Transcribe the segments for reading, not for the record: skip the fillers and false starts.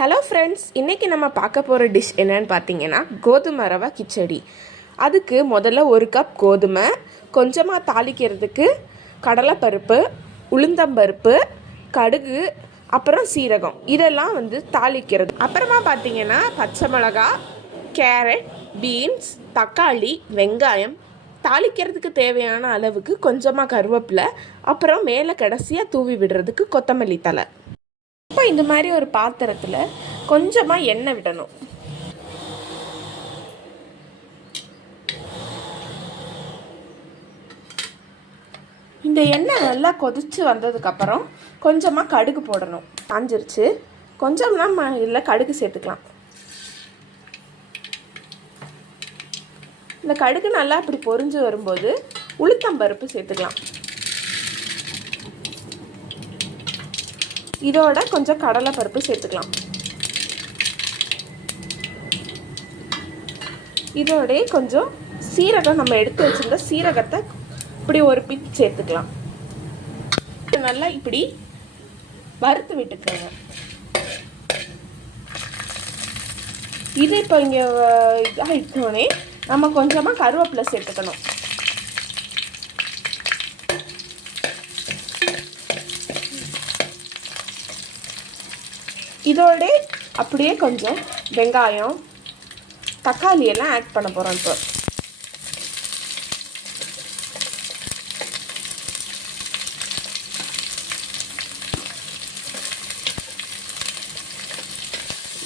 Hello friends, இன்றைக்கி நம்ம பார்க்க போகிற டிஷ் என்னன்னு பார்த்தீங்கன்னா கோதுமை ரவை கிச்சடி. அதுக்கு முதல்ல 1 கப் கோதுமை, கொஞ்சமாக தாளிக்கிறதுக்கு கடலைப்பருப்பு, உளுந்தம்பருப்பு, கடுகு, அப்புறம் சீரகம், இதெல்லாம் தாளிக்கிறது. அப்புறமா பார்த்தீங்கன்னா பச்சை மிளகா, கேரட், பீன்ஸ், தக்காளி, வெங்காயம், தாளிக்கிறதுக்கு தேவையான அளவுக்கு கொஞ்சமாக கருவேப்பிலை, அப்புறம் மேலே கடைசியாக தூவி விடுறதுக்கு கொத்தமல்லி தழை. இப்போ இந்த மாதிரி ஒரு பாத்திரத்தில் கொஞ்சமாக எண்ணெய் விடணும். இந்த எண்ணெய் நல்லா கொதித்து வந்ததுக்கப்புறம் கொஞ்சமாக கடுகு போடணும். காஞ்சிருச்சு, கொஞ்சம் நம்ம இதில் கடுகு சேர்த்துக்கலாம். இந்த கடுகு நல்லா இப்படி பொரிஞ்சு வரும்போது உளுத்தம்பருப்பு சேர்த்துக்கலாம். இதோட கொஞ்சம் கடலைப்பருப்பு சேர்த்துக்கலாம். இதோட கொஞ்சம் சீரகம், நம்ம எடுத்து வச்சிருந்த சீரகத்தை இப்படி ஒரு பிச்சு சேர்த்துக்கலாம். நல்லா இப்படி வறுத்து விட்டுக்கோங்க. இது இப்போ இங்கே இதாகிட்டோடனே நம்ம கொஞ்சமாக கருவேப்பிலை சேர்த்துக்கணும். இதோட அப்படியே கொஞ்சம் வெங்காயம், தக்காளி எல்லாம் ஆட் பண்ண போகிறோம்.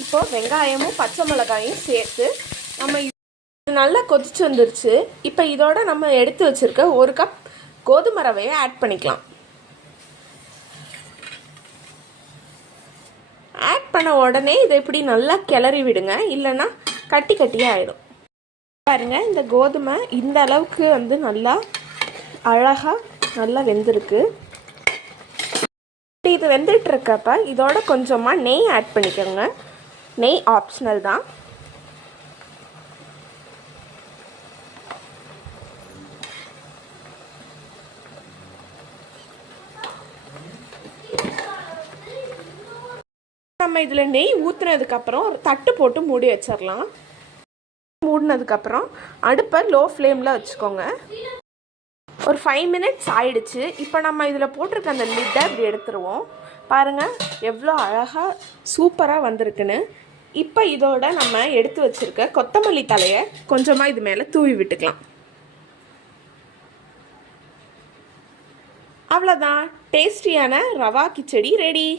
இப்போ வெங்காயமும் பச்சை மிளகாயும் சேர்த்து நம்ம இது நல்லா கொதிச்சு வந்துருச்சு. இப்போ இதோட நம்ம எடுத்து வச்சிருக்க 1 கப் கோதுமை ரவையை ஆட் பண்ணிக்கலாம். ஆட் பண்ண உடனே இதை இப்படி நல்லா கிளறி விடுங்க, இல்லைன்னா கட்டி கட்டியாக ஆகிடும். பாருங்கள், இந்த கோதுமை இந்த அளவுக்கு நல்லா அழகாக நல்லா வெந்திருக்கு. இது வெந்துட்டுருக்கப்ப இதோட கொஞ்சமாக நெய் ஆட் பண்ணிக்கோங்க. நெய் ஆப்ஷனல் தான். நம்ம இதில் நெய் ஊற்றுனதுக்கப்புறம் ஒரு தட்டு போட்டு மூடி வச்சிடலாம். மூடினதுக்கப்புறம் அடுப்பை லோ ஃப்ளேமில் வச்சுக்கோங்க. ஒரு 5 மினிட்ஸ் ஆயிடுச்சு. இப்போ நம்ம இதில் போட்டிருக்க அந்த லிட்டை இப்படி எடுத்துருவோம். பாருங்கள் எவ்வளோ அழகாக சூப்பராக வந்திருக்குன்னு. இப்போ இதோட நம்ம எடுத்து வச்சுருக்க கொத்தமல்லி தழையை கொஞ்சமாக இது மேலே தூவி விட்டுக்கலாம். அவ்வளோதான், டேஸ்டியான ரவா கிச்சடி ரெடி.